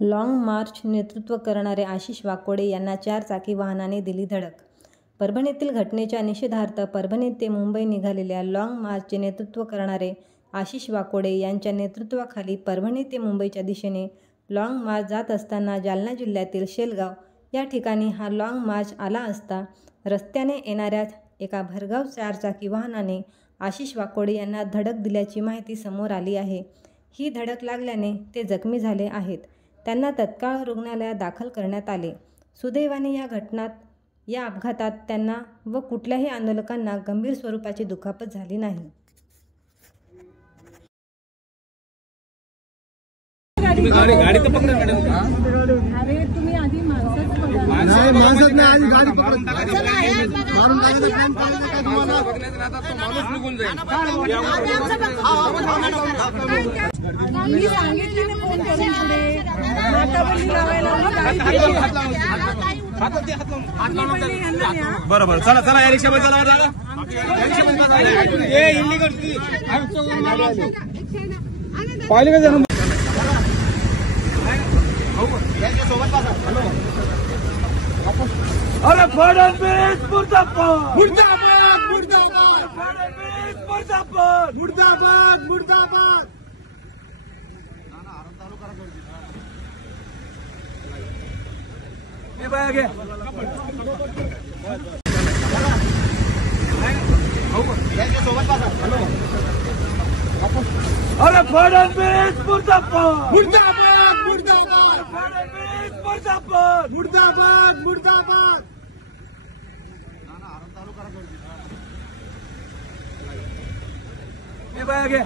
Long march नेतृत्व करणारे आशिष वाकोडे यांना 4 चाकी वाहनाने दिली धडक। परभणीतील घटनेच्या निषेधार्थ परभणी ते मुंबई निघालेल्या लॉंग मार्चचे नेतृत्व करणारे आशिष वाकोडे यांच्या नेतृत्वाखाली परभणी ते मुंबईच्या दिशेने लॉंग मार्च जात असताना जालना जिल्ह्यातील शेलगाव या ठिकाणी हा लॉंग मार्च आला असता रस्त्याने येणाऱ्या एका भरधाव 4 चाकी वाहनाने आशिष वाकोडे यांना धडक दिल्याची माहिती समोर आली आहे। ही धडक लागल्याने ते जखमी झाले आहेत। त्यांना तत्काळ रुग्णालयात दाखल करण्यात आले। सुदैवाने या अपघातात त्यांना व कुठल्याही आंदोलकांना गंभीर स्वरूपाची दुखापत झाली नाही। गाड़ी तो पकड़ा मैडम। अरे तुम्ही आधी माणसं बघा। नाही माणसं नाही आधी गाडी पकडा। मारून माणूस निघून जाईल। मी सांगितले ना फोन करून पुढे नाकाबंदी लावायला बरोबर चला चला या रिक्षामध्ये चला पाहिले का जण अरे फडणवीस मुर्दाबाद मुर्दाबाद मुर्दाबाद फडणवीस मुर्दाबाद मुर्दाबाद मुर्दाबाद ये बाय आगे अरे फडणवीस मुर्दाबाद मुर्दाबाद मुर्दाबाद फडणवीस मुर्दाबाद मुर्दाबाद मुर्दाबाद ये बाय आगे